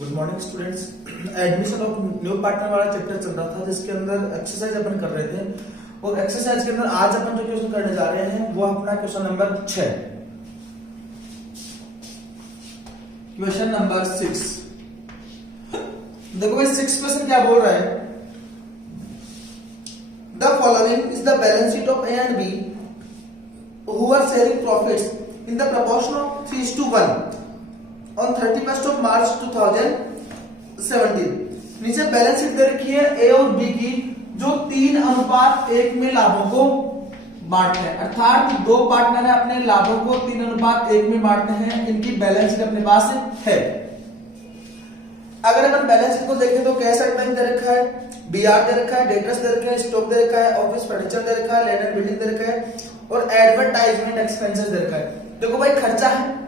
Good morning students. Admission of new partner वाला chapter चल रहा था जिसके अंदर एक्सरसाइज अपन कर रहे थे और एक्सरसाइज के अंदर आज अपन जो क्वेश्चन करने जा रहे हैं वो अपना क्वेश्चन नंबर 6, क्वेश्चन नंबर 6। देखो भाई 6 क्वेश्चन क्या बोल रहा है, the following is the balance sheet of A and B who are sharing profits in the proportion of 3:1 on 31st of March 2017। नीचे बैलेंस शीट दे रखी है ए और बी की जो 3:1 में लाभों को बांटते हैं, अर्थात दो पार्टनर है अपने लाभों को 3:1 में बांटते हैं। इनकी बैलेंस शीट अपने पास है। अगर अपन बैलेंस शीट को देखें तो कैश आउटलाइन दे रखा है, बीआर दे रखा है, डेटर्स दे रखा है, स्टॉक दे रखा है, ऑफिस फर्नीचर दे रखा है, लैंड एंड बिल्डिंग दे रखा है और एडवर्टाइजमेंट एक्सपेंसेस दे रखा है। देखो भाई खर्चा है,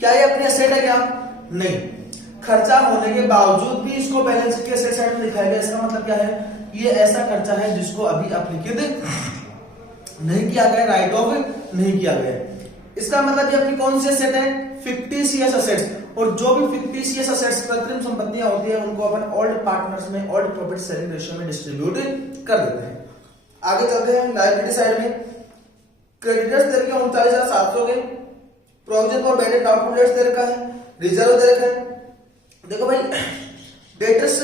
क्या ये अपनी एसेट है? क्या नहीं। खर्चा होने के बावजूद भी इसको बैलेंस शीट के एसेट साइड में दिखाया गया। इसका मतलब क्या है, ये ऐसा खर्चा है जिसको अभी एप्लीकेट नहीं किया गया, राइट ऑफ नहीं किया गया। इसका मतलब ये अपनी कौन सी एसेट है? Fictitious assets. और जो भी फिक्टिशियस एसेट्स कृत्रिम संपत्तियां होती है उनको अपन ओल्ड पार्टनर्स में ओल्ड प्रॉफिट शेयरिंग रेशियो में डिस्ट्रीब्यूट कर देते हैं। आगे चलते हैं लायबिलिटी साइड में। क्रेडिटर्स दे रखे 39,700 के, provision for bad and doubtful debts दे रखा है, रिजर्व दे रखा है। देखो भाई डेटर्स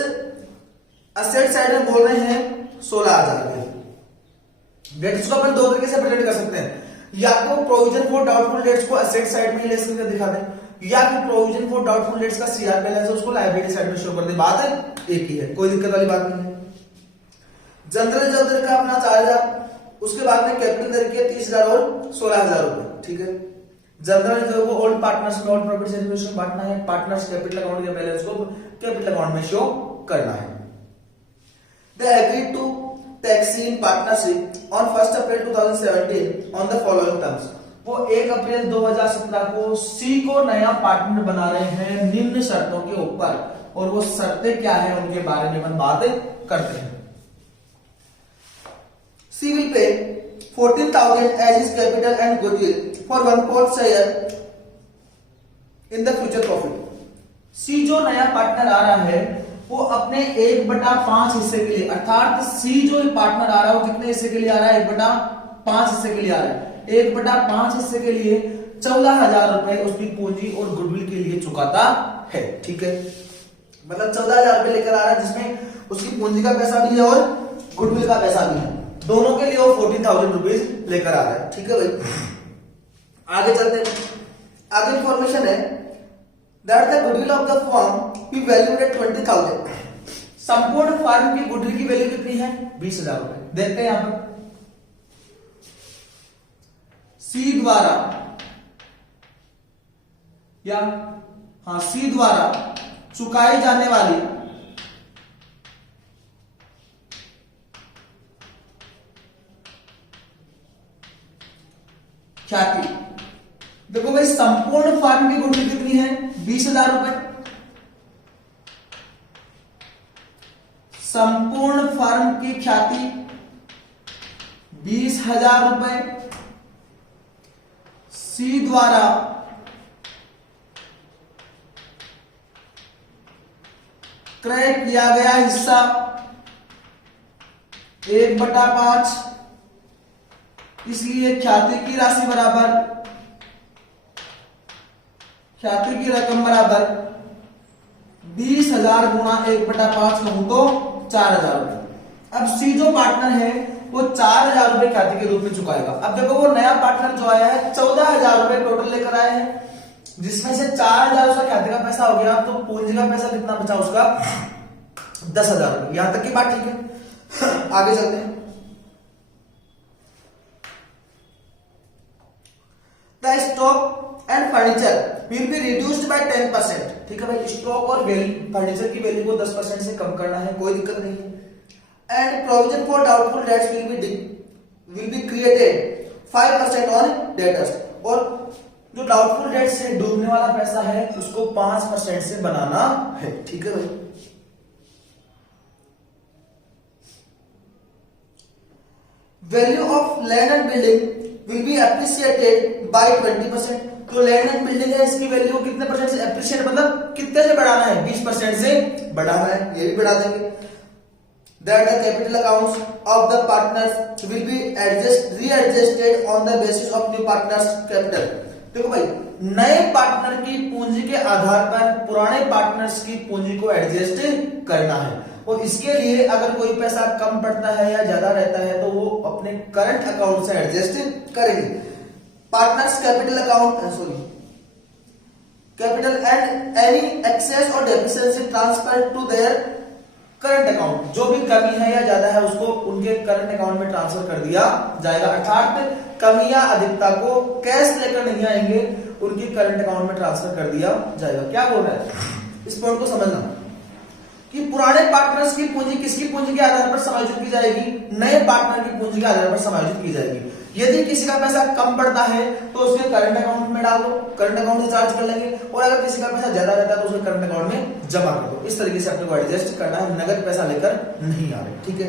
असेट साइड में बोल रहे हैं 16,000 के। डेटर्स को अपन दो तरीके से प्रेजेंट कर सकते हैं, या तो प्रोविजन फॉर डाउटफुल डेट्स को असेट साइड में लेस करके दिखा दें, या फिर प्रोविजन फॉर डाउटफुल डेट्स का सीआर बैलेंस है उसको लायबिलिटी साइड में शो कर दे। बात एक ही है, कोई दिक्कत वाली बात नहीं है। जनरल रिजर्व दे रखा अपना 4,000, उसके बाद में कैपिटल दे रखी है 30,000 और 16,000 रुपए। ठीक है। जनरल रिजर्व को ओल्ड पार्टनर्स में ओल्ड प्रॉफिट शेयरिंग रेशियो में बांटना है, पार्टनर्स कैपिटल अकाउंट के बैलेंस को कैपिटल अकाउंट में शो करना है। They agreed to tax in partnership on 1 April 2017 on the following terms. वो 1 अप्रैल 2017 को सी को नया पार्टनर बना रहे हैं निम्न शर्तों के ऊपर, और वो शर्तें क्या है उनके बारे में हम बात करते हैं। सी will pay 14,000 as his capital and goodwill for 1/4 share in the future profit। सी जो नया पार्टनर आ रहा है वो अपने 1/5 हिस्से के लिए, अर्थात सी जो पार्टनर आ रहा है वो कितने हिस्से के लिए आ रहा है? 1/5 हिस्से के लिए आ रहा है। 1/5 हिस्से के लिए 14,000 रुपए उसकी पूंजी और गुडविल के लिए चुकाता है। ठीक है, मतलब 14,000 रुपए लेकर आ रहा है जिसमें उसकी पूंजी का पैसा भी है और गुडविल का पैसा भी है। दोनों के लिए वो 14,000 रुपीज लेकर आ रहा है। ठीक है भाई, आगे चलते हैं। आगे इंफॉर्मेशन है that the goodwill of the firm be valued at 20,000। संपूर्ण फर्म की गुडविल की वैल्यू कितनी है? 20,000 रुपए। देखते हैं यहां पर सी द्वारा या सी द्वारा चुकाई जाने वाली ख्याति। देखो भाई संपूर्ण फर्म की गुडविल कितनी है? 20,000 रुपए। संपूर्ण फर्म की ख्याति 20,000 रुपए। सी द्वारा क्रय किया गया हिस्सा 1/5, इसलिए ख्याति की राशि बराबर, ख्याति की रकम बराबर 20,000 गुणा 1/5 कहूं तो 4,000 रुपए। अब सी जो पार्टनर है वो 4,000 रुपए ख्याति के रूप में चुकाएगा। अब देखो वो नया पार्टनर जो आया है 14,000 रुपए टोटल लेकर आए हैं, जिसमें से 4,000 उसका ख्याति का पैसा हो गया, तो पूंजी का पैसा कितना बचा उसका? 10,000 रुपए। यहां तक की बात ठीक है। आगे चलते हैं। The stock and furniture will be reduced by 10%। ठीक है भाई, स्टॉक और फर्नीचर की वैल्यू को 10% से कम करना है, कोई दिक्कत नहीं है। And provision for doubtful dates will be created 5% on debtors. और जो डाउटफुल डेट्स है, डूबने वाला पैसा है, उसको 5% से बनाना है। ठीक है भाई। Value of land and building will be appreciated by 20%। तो लैंड एंड बिल्डिंग है, इसकी वैल्यू को कितने परसेंट से एप्रिशिएट, मतलब कितने से बढ़ाना है, 20% से बढ़ाना है, ये भी बढ़ा देंगे। That the capital accounts of the partners will be readjusted on the basis of new partners capital। देखो भाई, नए पार्टनर की पूंजी के आधार पर पुराने पार्टनर्स की पूंजी को एडजस्ट करना है, और इसके लिए अगर कोई पैसा कम पड़ता है या ज्यादा रहता है तो वो अपने करंट अकाउंट से एडजस्ट करेंगे। Partners capital account capital and any excess और deficiency transfer to their current account, जो भी कमी है या ज्यादा है उसको उनके करंट अकाउंट में ट्रांसफर कर दिया जाएगा। अर्थात कमी या अधिकता को कैश लेकर नहीं आएंगे, उनकी करंट अकाउंट में ट्रांसफर कर दिया जाएगा। क्या बोल रहा है, इस पॉइंट को समझना कि पुराने पार्टनर्स की पूंजी किसकी पूंजी के आधार पर समायोजित की जाएगी, नए पार्टनर की पूंजी के आधार पर समायोजित की जाएगी। यदि किसी का पैसा कम पड़ता है तो उसके करंट अकाउंट में डाल दो, करंट अकाउंट से चार्ज कर लेंगे, और अगर किसी का पैसा ज्यादा रहता है तो उसके करंट अकाउंट में जमा कर दो। इस तरीके से अपने को एडजस्ट करना है, नगद पैसा लेकर नहीं आ रहे, ठीक है।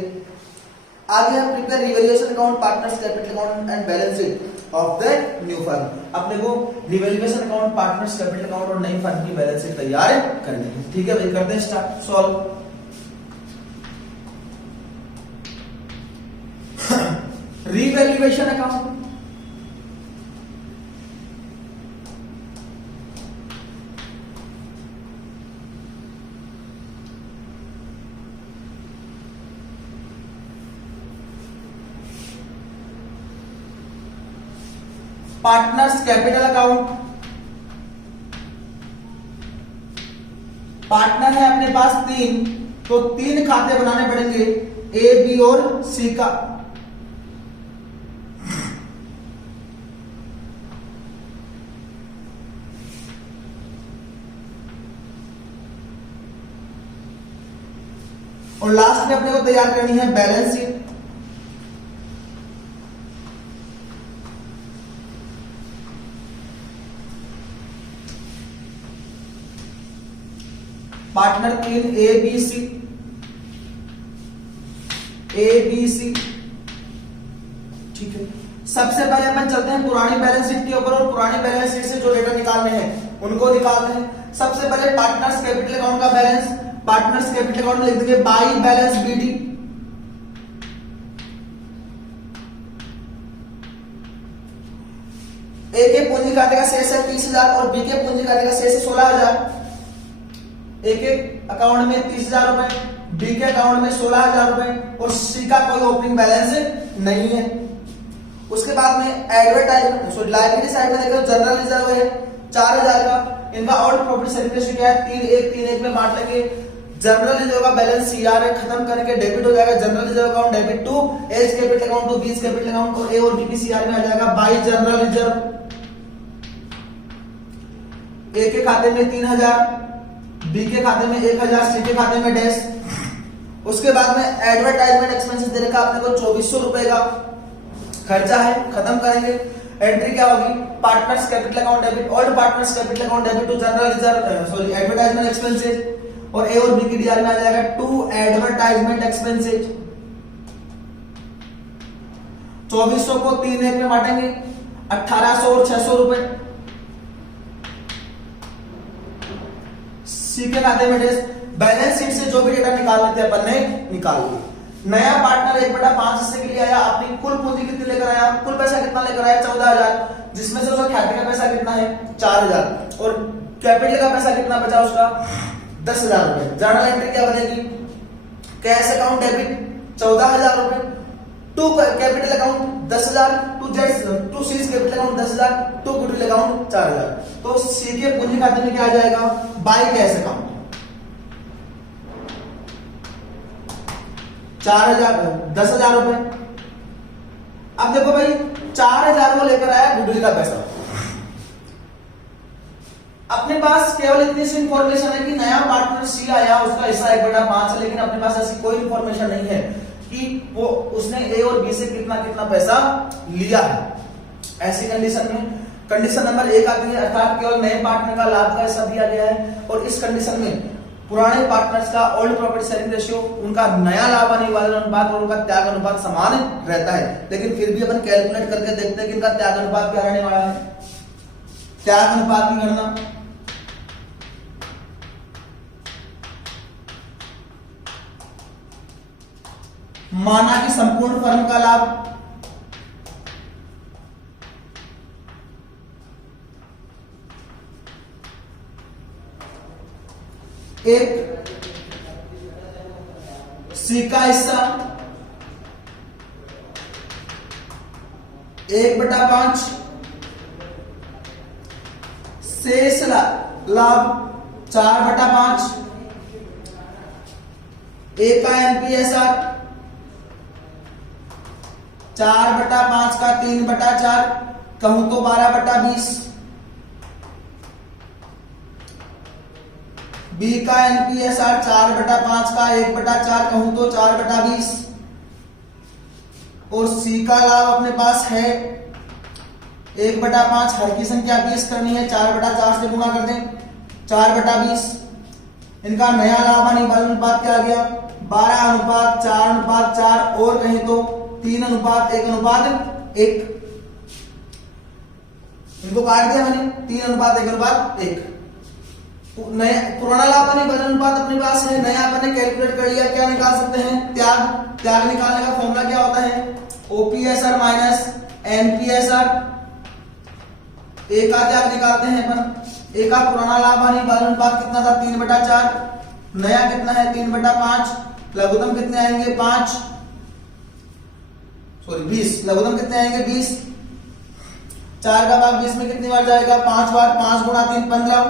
आगे हम prepare revaluation account, partners capital account and balance sheet of the new firm. अपने को revaluation account, partners capital account और नई फर्म की बैलेंस शीट तैयार करनी है, ठीक है भाई। करते हैं start solve. Revaluation account, partners capital account, partner है अपने पास 3, तो 3 खाते बनाने पड़ेंगे, ए बी और सी का। और लास्ट में अपने को तैयार करनी है balance sheet. Partner 3 A B C, ठीक है। सबसे पहले अपन चलते हैं पुरानी बैलेंस शीट के ऊपर, और पुरानी बैलेंस शीट से जो डेटा निकालने हैं उनको निकालते हैं। सबसे पहले पार्टनर्स कैपिटल अकाउंट का बैलेंस, पार्टनर्स कैपिटल अकाउंट में लिख देंगे बाई बैलेंस बीडी। ए के पूंजी खाते का शेष है 30,000 और बी के पूंजी खाते का शेष है 16,000। ए के अकाउंट में 30,000 रुपए, बी के अकाउंट में 16,000 रुपए, और सी का कोई ओपनिंग बैलेंस नहीं है। उसके बाद में एडवर्टाइजमेंट लायबिलिटी साइड में देखो जनरल रिजर्व है 4,000 का, इनका आउट प्रॉफिट शेयरिंग रेशियो क्या है 3:1 में बांट लेंगे। जनरल रिजर्व का बैलेंस सीआर है, खत्म करके डेबिट हो जाएगा general reserve account debit to A's capital account to B's capital account, और ए और बी की सीआर में आ जाएगा बाई जनरल रिजर्व। ए के खाते में 3,000, बी के खाते में 1,000, सी के खाते में डैश। उसके बाद में एडवर्टाइजमेंट एक्सपेंसेस दे रखा आपने को 2400 रुपए का खर्चा है, खत्म करेंगे। एंट्री क्या होगी, partners capital account debit, old partners capital account debit to general reserve advertisement expenses, और ए और बी की डीआर में आ जाएगा टू एडवर्टाइजमेंट एक्सपेंसेस। 2400 को 3:1 में बांटेंगे, 1800 और 600 रुपए। सी के खाते में बैलेंस शीट से जो भी डेटा निकालने थे अपन ने निकाल लिया। नया पार्टनर 1/5 हिस्से के लिए आया, अपनी कुल पूंजी कितनी लेकर आया, कुल पैसा कितना लेकर आया 14,000, जिसमें से उसका खाते का पैसा कितना है 4,000, और कैपिटल का पैसा कितना बचा उसका 10,000 रुपए। जर्नल एंट्री क्या बनेगी, कैश अकाउंट डेबिट 14,000 रुपए to capital account 10,000 to C's capital account 10,000 to goodwill account 4,000। तो सी के पूंजी खाते में क्या आ जाएगा बाय कैश अकाउंट 10,000 रुपए। अब देखो भाई 4,000 को लेकर आया गुडविल का पैसा, अपने पास केवल इतनी सी इंफॉर्मेशन है कि नया पार्टनर सी आया, उसका हिस्सा 1/5 है, लेकिन अपने पास ऐसी कोई इंफॉर्मेशन नहीं है कि वो उसने ए और बी से कितना कितना पैसा लिया है। ऐसी कंडीशन में कंडीशन नंबर 1 आती है, अर्थात केवल नए पार्टनर का लाभ का हिस्सा दिया गया है, और इस कंडीशन में पुराने पार्टनर्स का ओल्ड प्रॉपर्टी शेयरिंग रेशियो, उनका नया लाभ आने वाला अनुपात और उनका त्याग अनुपात समान रहता है, लेकिन फिर भी अपन कैलकुलेट करके देखते हैं कि इनका त्याग अनुपात क्या रहने वाला है। त्याग अनुपात की गणना माना कि संपूर्ण फर्म का लाभ एक सी का हिस्सा 1/5 शेष लाभ 4/5 ए का एनपीएसआर 4/5 का 3/4 कहूं तो 12/20 बी का एनपीएसआर 4/5 का 1/4 कहूं तो 4/20 और सी का लाभ अपने पास है 1/5 हर की संख्या 20 करनी है, 4/4 से गुणा कर दें 4/20। इनका नया लाभ आने वाला अनुपात क्या आ गया 12:4:4 और कहें तो 3:1:1। इनको काट दिया मैंने 3:1:1। नया पुराना लाभ आने वाला अनुपात अपने पास है, नया अपन ने कैलकुलेट कर लिया। क्या निकाल सकते हैं त्याग निकालने का फॉर्मूला क्या होता है ओपीएसआर माइनस एनपीएसआर। ए का त्याग निकालते हैं अपन। ए का पुराना लाभ आने वाला अनुपात कितना था 3/4, नया कितना है 3/5, लघुत्तम कितने आएंगे 20, लघुत्तम कितने आएंगे 20। 4 का भाग 20 में कितनी बार जाएगा 5 बार, 5 गुणा 3 15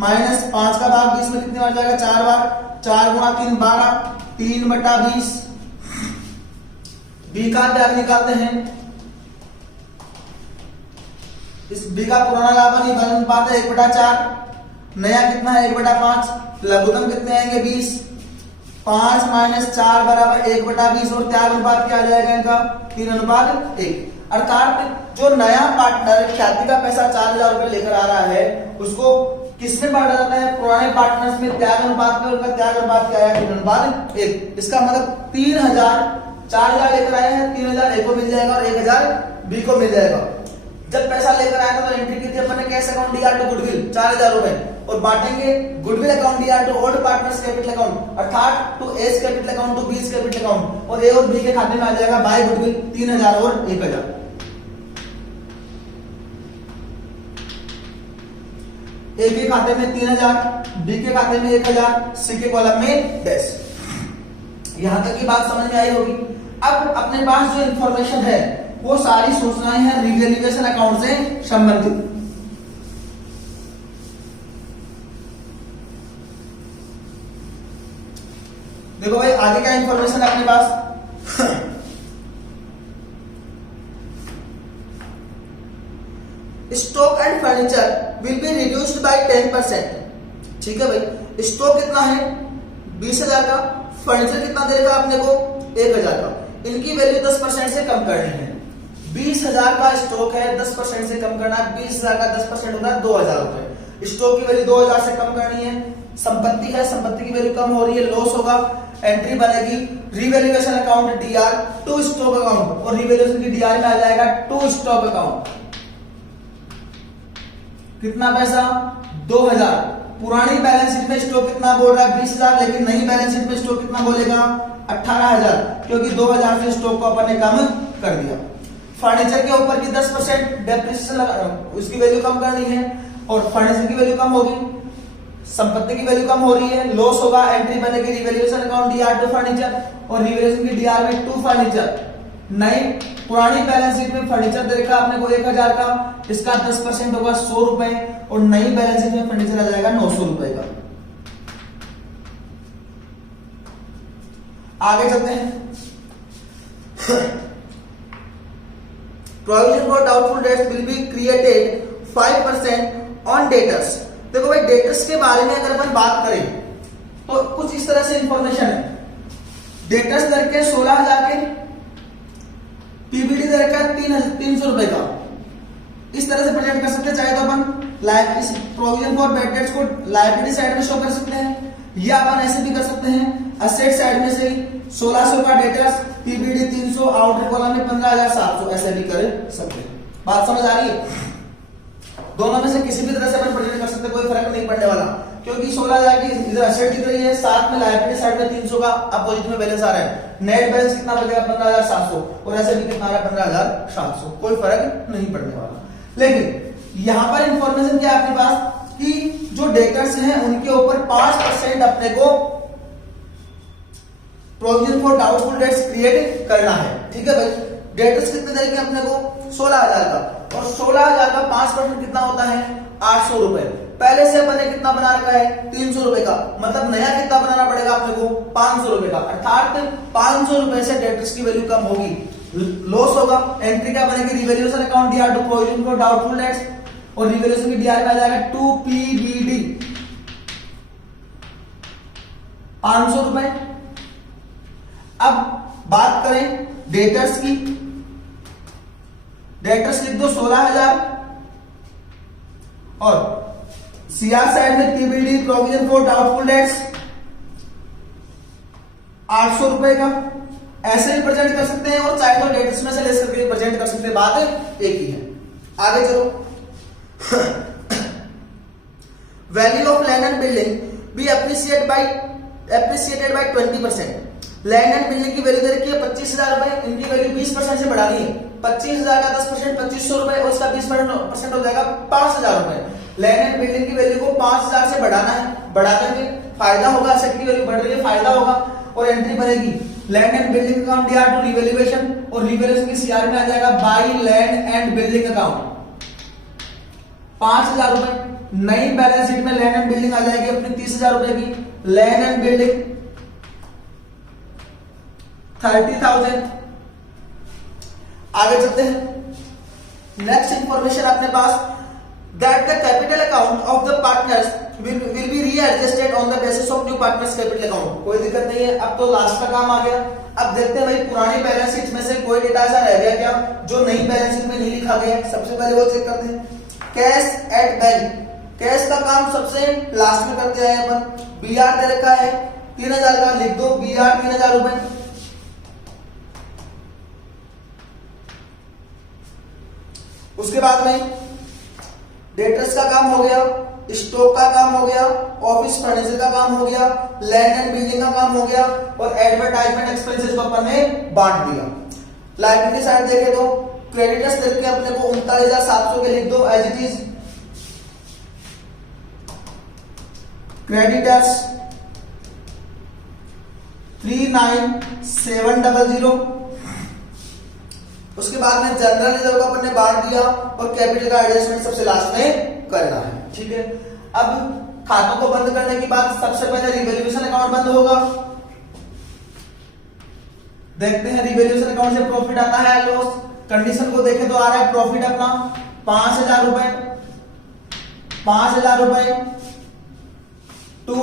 माइनस 5 का भाग 20 में कितनी बार जाएगा 4 बार, 4 गुणा 3 12, 3/20। बी का त्याग निकालते हैं। इस बी का पुराना लाभ अनुपात है 1/4, नया कितना है 1/5, लघुत्तम कितने आएंगे 20, 5 माइनस 4 बराबर 1/20 और त्याग अनुपात क्या आ जाएगा इनका 3:1। अर्थात जो नया पार्टनर ख्याति का पैसा 4,000 रुपए लेकर आ रहा है उसको किसमें बांटा जाता है पुराने पार्टनर्स में त्याग अनुपात में। उनका त्याग अनुपात क्या है 3:1। इसका मतलब 3,000 4,000 लेकर आए हैं, 3,000 ए को मिल जाएगा और 1,000 बी को मिल जाएगा। जब पैसा लेकर आया था तो एंट्री की थी अपन ने cash account D R to goodwill 4,000 रुपए और बांटेंगे goodwill account D R to old partners capital account अर्थात to A's capital account to B's capital account और ए और बी के खाते में आ जाएगा बाय गुडविल 3,000 और 1,000। ए के खाते में 3,000, बी के खाते में 1,000, सी के कॉलम में डैश। यहां तक की बात समझ में आई होगी। अब अपने पास जो इंफॉर्मेशन है वो सारी सूचनाएं हैं रिवैल्यूएशन अकाउंट से संबंधित। देखो भाई आगे क्या इंफॉर्मेशन है अपने पास stock and furniture will be reduced by 10%। ठीक है भाई, स्टॉक कितना है 20,000 का, फर्नीचर कितना दे रखा अपने को 1,000 का, इनकी वैल्यू 10% से कम करनी है। 20,000 का स्टॉक है 10% से कम करना है, 20,000 का 10% होगा 2,000 रुपए। स्टॉक की वैल्यू 2,000 से कम करनी है। संपत्ति है, संपत्ति की वैल्यू कम हो रही है, लॉस होगा, एंट्री बनेगी revaluation account D R to stock account और रिवैल्यूएशन की डीआर में आ जाएगा टू स्टॉक अकाउंट। कितना पैसा 2,000। पुरानी बैलेंस शीट में स्टॉक कितना बोल रहा है 20,000, लेकिन नई बैलेंस शीट में स्टॉक कितना बोलेगा 18,000 क्योंकि 2,000 से स्टॉक को अपन ने कम कर दिया। फर्नीचर के ऊपर की 10% डेप्रिसिएशन उसकी वैल्यू कम करनी है और फर्नीचर की वैल्यू कम होगी, संपत्ति की वैल्यू कम हो रही है, लॉस होगा, एंट्री बनेगी revaluation account D R to furniture और रिवैल्यूएशन की डीआर में टू फर्नीचर। नई पुरानी बैलेंस शीट में फर्नीचर दे रखा आपने को 1,000 का, इसका 10% होगा 100 रुपए और नई बैलेंस शीट में फर्नीचर आ जाएगा 900 रुपए का। आगे चलते हैं। Provision for doubtful dates will be created 5% on debtors. देखो भाई डेटर्स के बारे में अगर अपन बात करें तो कुछ इस तरह से इंफॉर्मेशन है। डेटर्स दर के 16,000 के, पीबीडी दर का 300 रुपए का, इस तरह से प्रेजेंट कर सकते हैं। चाहे तो अपन liability provision for bad debts को लायबिलिटी साइड में शो कर सकते हैं, या अपन ऐसे भी कर सकते हैं असेट साइड में से 1600 का डेटर्स, पीबीडी 300, आउटर कॉलम में 15700, ऐसे भी कर सकते हैं। बात समझ आ रही है? दोनों में से किसी भी तरह से अपन प्रेजेंट कर सकते हैं, कोई फर्क नहीं पड़ने वाला, क्योंकि 16,000 की इधर असेट दिख रही है, साथ में लायबिलिटी साइड में 300 का अपोजिट में बैलेंस आ रहा है, नेट बैलेंस कितना बचेगा 15,700, और ऐसे भी कितना आ रहा है 15,700, कोई फर्क नहीं पड़ने वाला। लेकिन यहां पर इंफॉर्मेशन क्या है अपने पास कि जो डेटर्स हैं उनके ऊपर 5% अपने को provision for doubtful dates create करना है। ठीक है भाई, डेटर्स कितने तरीके अपने को 16,000 का, और 16,000 का 5% कितना होता है 800 रुपए। पहले से अपने कितना बना रखा है 300 रुपए का, मतलब नया कितना बनाना पड़ेगा अपने को 500 रुपए का, अर्थात 500 रुपए से डेटर्स की वैल्यू कम होगी, लॉस होगा। एंट्री क्या बनेगी, revaluation account D R to provision for doubtful debts, और रिवैल्यूएशन की डीआर में आ जाएगा 2PBD 500 रुपए। अब बात करें डेटर्स की, डेटर्स लिख दो 16,000, और सीआर साइड में PBD provision for doubtful dates 800 रुपए का, ऐसे भी प्रेजेंट कर सकते हैं, और चाहे तो डेटर्स में से लेस करके प्रेजेंट कर सकते हैं, बात एक ही है। आगे चलो। Value of land and building be appreciated by 20%। Land and building की वैल्यू दे रखी है 25,000 रुपए, इनकी वैल्यू 20% से बढ़ानी है। 25,000 का 10% 2500 रुपए, और इसका 20% हो जाएगा 5,000 रुपए। लैंड एंड बिल्डिंग की वैल्यू को 5,000 से बढ़ाना है, बढ़ा देंगे फायदा होगा, असेट की वैल्यू बढ़ रही है फायदा होगा, और एंट्री बनेगी land and building account D R to revaluation, और रिवैल्यूएशन की सीआर में आ जाएगा by land and building account 5,000 रुपए। नई बैलेंस शीट में लैंड एंड बिल्डिंग आ जाएगी अपनी 30,000 रुपए की, लैंड एंड बिल्डिंग 30,000। आगे चलते हैं। नेक्स्ट इंफॉर्मेशन अपने पास that the capital account of the partners will be readjusted on the basis of new partners capital account. कोई दिक्कत नहीं है, अब तो लास्ट का काम आ गया। अब देखते हैं भाई पुरानी बैलेंस शीट में से कोई डेटा ऐसा रह गया क्या जो नई बैलेंस शीट में नहीं लिखा गया है। सबसे पहले वो चेक करते हैं। कैश एट बैंक, कैश का काम सबसे लास्ट में करते हैं अपन। बीआर दे रखा है 3,000 का, लिख दो बीआर 3,000 रुपए। उसके बाद में डेटर्स का काम हो गया, स्टॉक का काम हो गया, ऑफिस फर्नीचर का काम हो गया, लैंड एंड बिल्डिंग का काम हो गया, और एडवर्टाइजमेंट एक्सपेंसेस को अपन ने बांट दिया। लायबिलिटी साइड देखे तो क्रेडिटर्स करके अपने को 39,700 के लिख दो एज इट इज। क्रेडिटर्स 39,700। उसके बाद में जनरल रिजर्व को अपन ने बांट दिया, और कैपिटल का एडजस्टमेंट सबसे लास्ट में करना है। ठीक है, अब खातों को बंद करने की बात, सबसे पहले रिवैल्यूएशन अकाउंट बंद होगा। देखते हैं रिवैल्यूएशन अकाउंट से प्रॉफिट आता है लॉस। कंडीशन को देखें तो आ रहा है प्रॉफिट अपना 5,000 रुपए, 5,000 रुपए to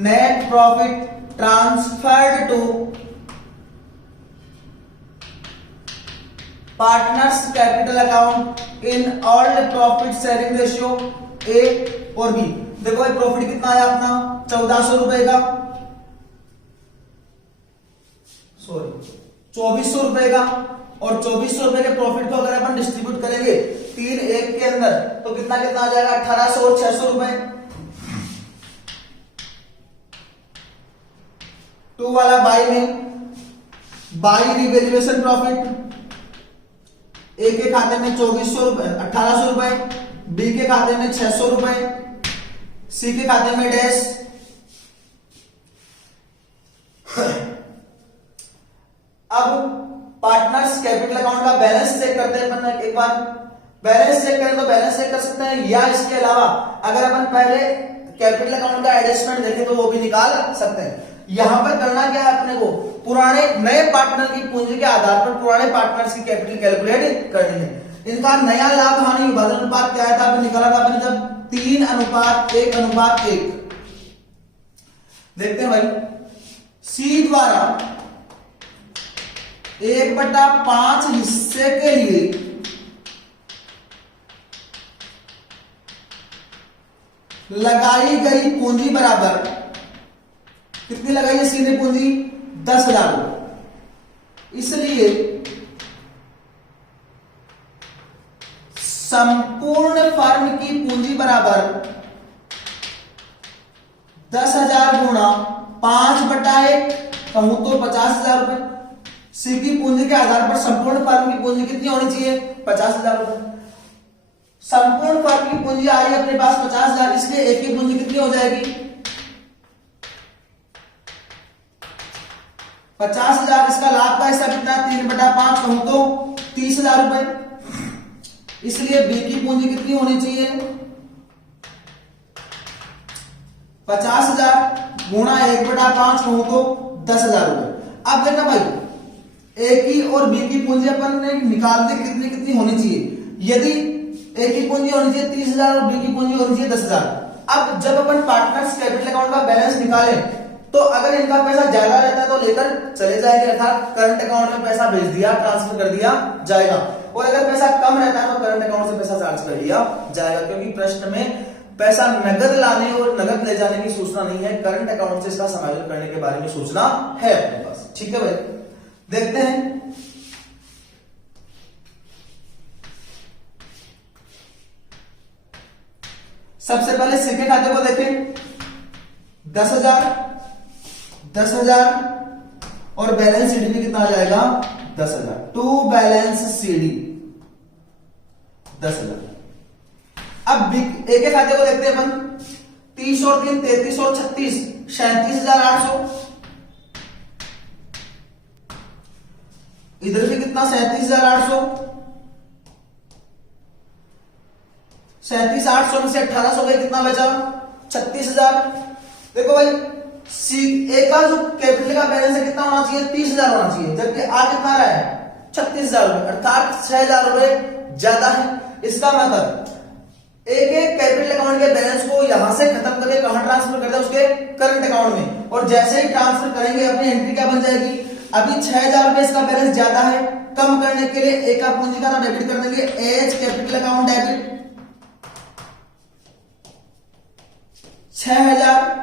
net profit transferred to partners capital account in all profit sharing ratio A और बी। देखो भाई प्रॉफिट कितना आया अपना 1,400 रुपए का, सॉरी 2,400 रुपए का, और 2,400 रुपए के प्रॉफिट को अगर अपन डिस्ट्रीब्यूट करेंगे 3 के अंदर तो कितना कितना आ जाएगा 1,800 और 600 रुपए। 2 वाला बाई में बाई रिवैल्यूएशन प्रॉफिट ए के खाते में 2,400 रुपए 1,800 रुपए, बी के खाते में 600 रुपए, सी के खाते में डैश। अब पार्टनर्स कैपिटल अकाउंट का बैलेंस चेक करते हैं अपन एक बार। बैलेंस चेक करें तो बैलेंस चेक कर सकते हैं, या इसके अलावा अगर अपन पहले कैपिटल अकाउंट का एडजस्टमेंट देखें तो वो भी निकाल सकते हैं। यहां पर करना क्या है अपने को, पुराने नए पार्टनर की पूंजी के आधार पर पुराने पार्टनर्स की कैपिटल कैलकुलेट करनी है। इनका नया लाभ हानि विभाजन अनुपात क्या था, अभी निकाला था अपने जब 3:1:1। देखते हैं भाई, सी द्वारा 1/5 हिस्से के लिए लगाई गई पूंजी बराबर, कितनी लगाई है सी ने पूंजी? 10,000 रुपए। इसलिए संपूर्ण फर्म की पूंजी बराबर 10,000 गुणा 5/1, कहूं तो 50,000 रुपए। सी की पूंजी के आधार पर संपूर्ण फर्म की पूंजी कितनी होनी चाहिए? 50,000 रुपए। संपूर्ण फर्म की पूंजी आ रही है अपने पास 50,000, इसलिए एक की पूंजी कितनी हो जाएगी? 50,000। इसका लाभ का हिस्सा कितना? 3/5, कहूं तो 30,000 रुपए। इसलिए बी की पूंजी कितनी होनी चाहिए? 50,000 गुणा 1/5, कहूं तो 10,000 रुपए। अब देखना भाई, ए की और बी की पूंजी अपन ने निकाल दी, कितनी कितनी होनी चाहिए। यदि ए की पूंजी होनी चाहिए 30,000 और बी की पूंजी होनी चाहिए 10,000। अब जब अपन पार्टनर्स कैपिटल अकाउंट का बैलेंस निकालें तो अगर इनका पैसा ज्यादा रहता है तो लेकर चले जाएंगे, अर्थात करंट अकाउंट में पैसा भेज दिया, ट्रांसफर कर दिया जाएगा। और अगर पैसा कम रहता है तो करंट अकाउंट से पैसा चार्ज कर दिया जाएगा, क्योंकि प्रश्न में पैसा नगद लाने और नगद ले जाने की सूचना नहीं है, करंट अकाउंट से इसका समायोजन करने के बारे में सूचना है अपने पास। ठीक है भाई, देखते हैं। सबसे पहले सी के खाते को देखें, 10,000 और बैलेंस सीडी में कितना आ जाएगा? 10,000। To balance CD 10,000। अब ए के खाते को देखते हैं अपन, 30 और 3 33 और 36 37,800। इधर भी कितना? 37,800। 37,800 में से 1,800 गए, कितना बचा? 36,000। देखो भाई, सी ए का जो कैपिटल का बैलेंस है कितना होना चाहिए? 30,000 होना चाहिए, जबकि आ कितना रहा है? 36,000 रुपए, अर्थात 6,000 रुपए ज्यादा है। इसका मतलब एक कैपिटल अकाउंट के बैलेंस को यहां से खत्म करके कहां ट्रांसफर कर दे? उसके करंट अकाउंट में। और जैसे ही ट्रांसफर करेंगे अपनी एंट्री क्या बन जाएगी? अभी 6,000 रुपए इसका बैलेंस ज्यादा है, कम करने के लिए ए का पूंजी का डेबिट कर देंगे, A's capital account debit 6,000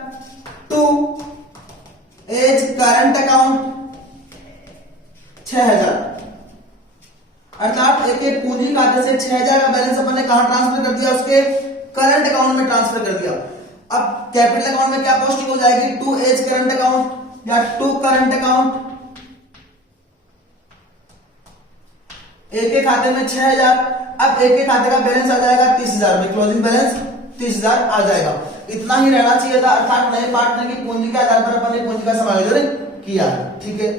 to A's current account 6,000। अर्थात एक पूंजी खाते से 6,000 का बैलेंस अपन ने कहां ट्रांसफर कर दिया? उसके करंट अकाउंट में ट्रांसफर कर दिया। अब कैपिटल अकाउंट में क्या पोस्टिंग हो जाएगी? टू एज करंट अकाउंट या टू करंट अकाउंट। एक के खाते में 6,000, अब एक के खाते का बैलेंस आ जाएगा 30,000 में, क्लोजिंग बैलेंस 30,000 आ जाएगा। इतना ही रहना चाहिए था, अर्थात नए पार्टनर की पूंजी के आधार पर अपन ने पूंजी का समायोजन किया है। ठीक है,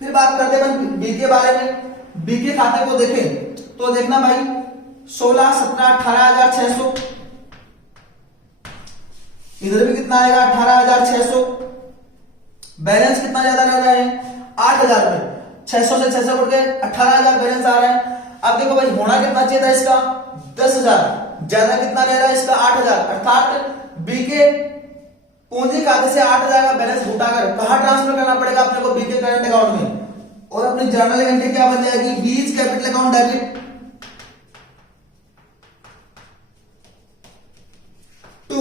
फिर बात करते हैं बी के बारे में। बी के खाते को देखें तो देखना भाई, 16, 17, 18,600। इधर भी कितना आएगा? 18,600। बैलेंस कितना ज्यादा रह रहा है? 8,000 रुपए। 600 से 600 कट गए, 18,000 बैलेंस आ रहा है। अब देखो भाई, होना कितना चाहिए था इसका? 10,000। ज्यादा कितना ले रहा है इसका? 8,000। अर्थात बी के पूंजी खाते से 8,000 का बैलेंस उठाकर कहां ट्रांसफर करना पड़ेगा अपने को? बी के करंट अकाउंट में। और अपनी जर्नल एंट्री क्या बन जाएगी? B's capital account debit to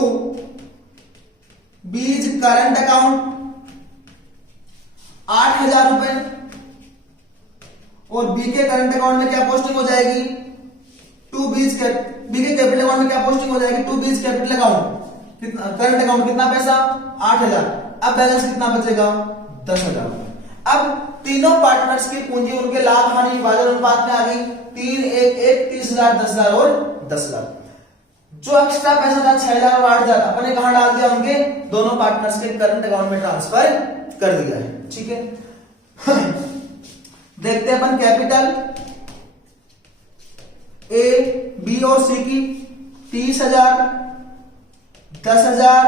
B's current account 8,000 रुपए। और बी के करंट अकाउंट में क्या पोस्टिंग हो जाएगी? टू बीज बी के कैपिटल अकाउंट में क्या पोस्टिंग हो जाएगी? To B's capital account. कितना करंट अकाउंट? कितना पैसा? 8,000। अब बैलेंस कितना बचेगा? 10,000। अब तीनों पार्टनर्स की पूंजी उनके लाभ हानि विभाजन अनुपात में आ गई 3, 1, 1, 30,000, 10,000 और 10,000। जो एक्स्ट्रा पैसा था 6,000 और 8,000 अपने कहां डाल दिया? उनके दोनों पार्टनर्स के करंट अकाउंट में ट्रांसफर कर दिया है। ठीक है, देखते हैं अपन कैपिटल ए, बी और सी की 30,000, 10,000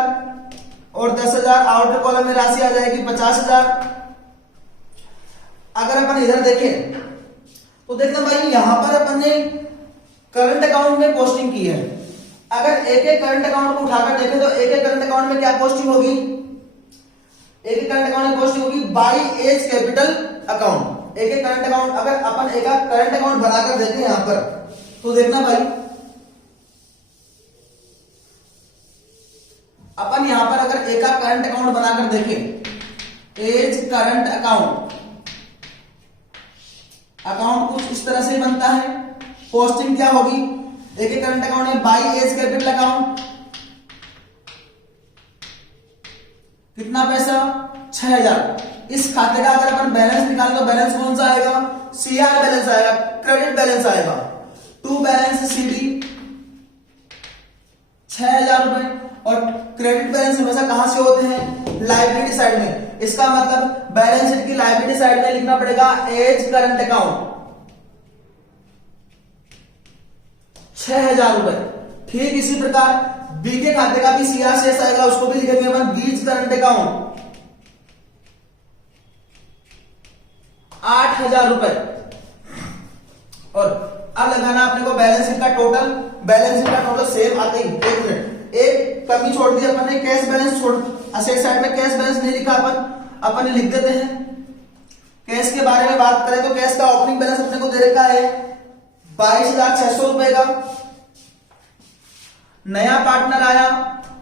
और 10,000। आउटर कॉलम में राशि आ जाएगी 50,000। अगर अपन इधर देखें तो देखना भाई, यहां पर अपन ने करंट अकाउंट में पोस्टिंग की है। अगर एक एक करंट अकाउंट को उठाकर देखें तो एक एक करंट अकाउंट में क्या पोस्टिंग होगी? एक एक करंट अकाउंट में पोस्टिंग होगी बाई एज कैपिटल अकाउंट। एक एक करंट अकाउंट, अगर अपन एक करंट अकाउंट बनाकर देखें यहां पर तो देखना भाई, अपन यहां पर अगर ए का करंट अकाउंट बनाकर देखें, एज करंट अकाउंट, अकाउंट कुछ इस तरह से बनता है। कॉस्टिंग क्या होगी, ए के करंट अकाउंट में बाई एज कैपिटल अकाउंट, कितना पैसा 6000। इस खाते का अगर अपन बैलेंस निकालें तो बैलेंस कौन सा आएगा, सीआर बैलेंस आएगा, क्रेडिट बैलेंस आएगा। टू बैलेंस सीडी 6000 रुपए, और क्रेडिट बैलेंस हमेशा कहां से होते हैं, लायबिलिटी साइड में। इसका मतलब बैलेंस शीट की लायबिलिटी साइड में लिखना पड़ेगा एज करंट अकाउंट 6000 रुपए। ठीक इसी प्रकार बी के खाते का भी सीआर शेष आएगा, उसको भी लिखेंगे अपन बीज करंट अकाउंट 8000 रुपए। और अब लगाना अपने को बैलेंस शीट का टोटल। बैलेंस शीट का टोटल सेम आते ही, एक मिनट, एक कमी छोड़ दी अपन ने, कैश बैलेंस छोड़, असेट साइड में कैश बैलेंस नहीं लिखा, अपन लिख देते हैं। कैश के बारे में बात करें तो कैश का ओपनिंग बैलेंस अपने को दे रखा है 22,600 रुपए का। नया पार्टनर आया,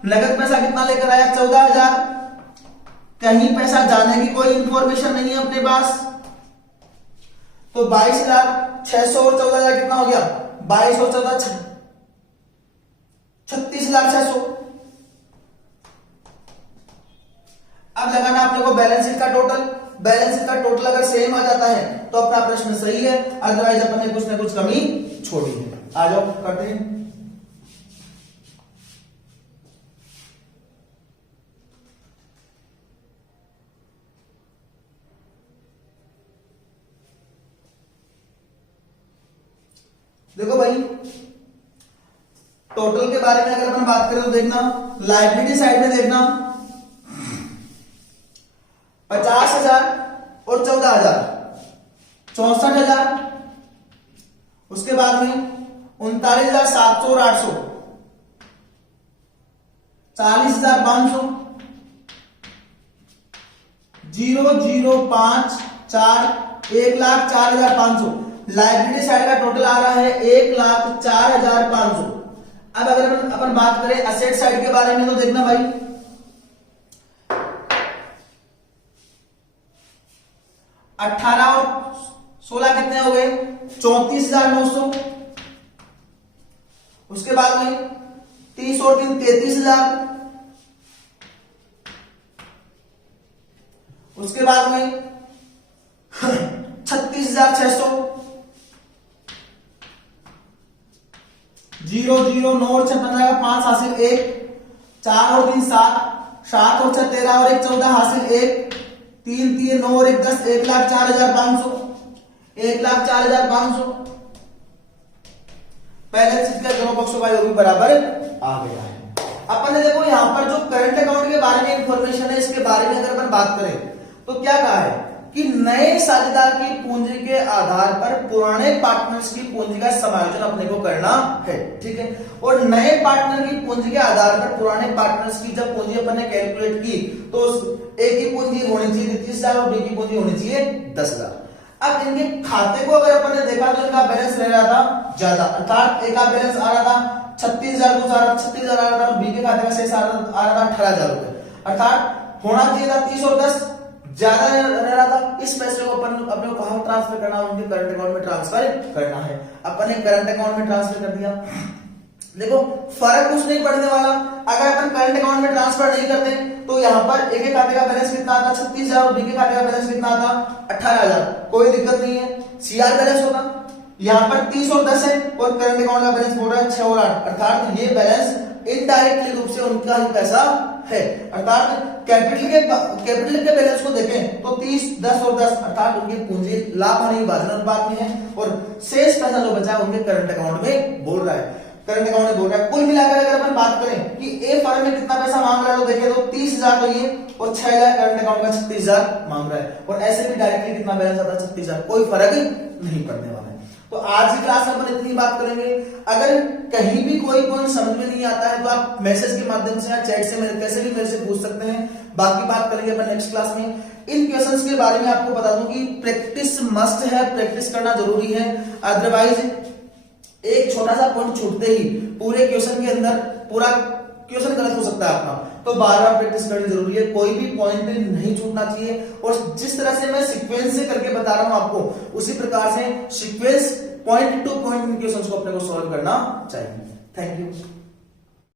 नगद पैसा कितना लेकर आया, 14,000। कहीं पैसा जाने की कोई इंफॉर्मेशन नहीं है अपने पास, तो 22,600 और 14,000 कितना हो गया, 22 और 14 36,600। अब लगाना अपने को बैलेंस शीट का टोटल। बैलेंस शीट का टोटल अगर सेम आ जाता है तो अपना प्रश्न सही है, अदरवाइज अपन ने कुछ ना कुछ कमी छोड़ी है। आ जाओ करते हैं। देखो भाई, टोटल के बारे में अगर अपन बात करें तो देखना, लायबिलिटी साइड में देखना 50,000 और 14,000 64,000। उसके बाद में 39,700 और 800 40,500 005 4 1,04,500। लायबिलिटी साइड का टोटल आ रहा है 1,04,500। अब अगर अपन बात करें असेट साइड के बारे में तो देखना भाई, 18 और 16 कितने हो गए, 34,900। उसके बाद में 30 और 3 33,000। उसके बाद में 36,600। 0 0 9 और 6 15 5 हासिल 1, 4 और 3 7, 7 और 6 13 और 1 14 हासिल 1, 3 3 9 और 1 10, 1,04,500। 1,04,500 बैलेंस शीट के दोनों पक्षों का योग बराबर आ गया है। अपन ने देखो यहां पर जो करंट अकाउंट के बारे में इंफॉर्मेशन है, इसके बारे में अगर अपन बात करें तो क्या कहा है कि नए साझेदार की पूंजी के आधार पर पुराने पार्टनर्स की पूंजी का समायोजन अपने को करना है। ठीक है, और नए पार्टनर की पूंजी के आधार पर पुराने पार्टनर्स की जब पूंजी अपन ने कैलकुलेट की तो ए की पूंजी होनी चाहिए 33,000 और बी की पूंजी होनी चाहिए 10,000। अब इनके खाते को अगर अपन ने देखा तो इनका बैलेंस रह रहा था ज्यादा, अर्थात ए का बैलेंस आ रहा था 36,000 कुछ आ रहा था, 36,000 आ रहा था, और बी के खाते का शेष आ रहा था 18,000 रुपए। अर्थात होना चाहिए था 30 और 10, ज्यादा रह रहा था। इस पैसे को अपन अपने को कहां ट्रांसफर करना, उनके करंट अकाउंट में ट्रांसफर करना है। अपन ने करंट अकाउंट में ट्रांसफर कर दिया। देखो फर्क कुछ नहीं पड़ने वाला। अगर अपन करंट अकाउंट में ट्रांसफर नहीं करते तो यहाँ पर ए के खाते का बैलेंस कितना आता 36,000 और बी के खाते का बैलेंस कितना आता 18,000, कोई दिक्कत नहीं है, सीआर बैलेंस होता। यहाँ पर 30 और 10 है और करंट अकाउंट का बैलेंस बोल रहा है 6 और 8, अर्थात ये बैलेंस इनडायरेक्टली रूप से उनका ही पैसा है। अर्थात कैपिटल के बैलेंस को देखें तो 30 10 और 10 अर्थात उनकी पूंजी लाभ हानि विभाजन अनुपात में है, और शेष पैसा जो बचा है उनके करंट अकाउंट में बोल रहा है, करंट अकाउंट में बोल रहा है। कुल मिलाकर अगर अपन बात करें कि ए फर्म में कितना पैसा मांग रहा है तो देखिए तो 30,000 तो ये और 6,000 करंट अकाउंट का 36,000 मांग रहा है, और ऐसे भी डायरेक्टली कितना बैलेंस आता है 36,000, कोई फर्क नहीं पड़ने वाला है। तो आज की क्लास में अपन इतनी बात करेंगे। अगर कहीं भी कोई पॉइंट समझ में नहीं आता है तो आप मैसेज के माध्यम से या चैट से कैसे भी मेरे से पूछ सकते हैं। बाकी बात करेंगे अपन नेक्स्ट क्लास में। इन क्वेश्चंस के बारे में आपको बता दूं कि प्रैक्टिस मस्ट है, प्रैक्टिस करना जरूरी है, अदरवाइज एक छोटा सा पॉइंट छूटते ही पूरे क्वेश्चन के अंदर पूरा क्वेश्चन गलत हो सकता है आपका। तो बार बार प्रैक्टिस करनी जरूरी है, कोई भी पॉइंट नहीं छूटना चाहिए। और जिस तरह से मैं सीक्वेंस से करके बता रहा हूं आपको, उसी प्रकार से sequence point two point question को अपने को सॉल्व करना चाहिए। Thank you.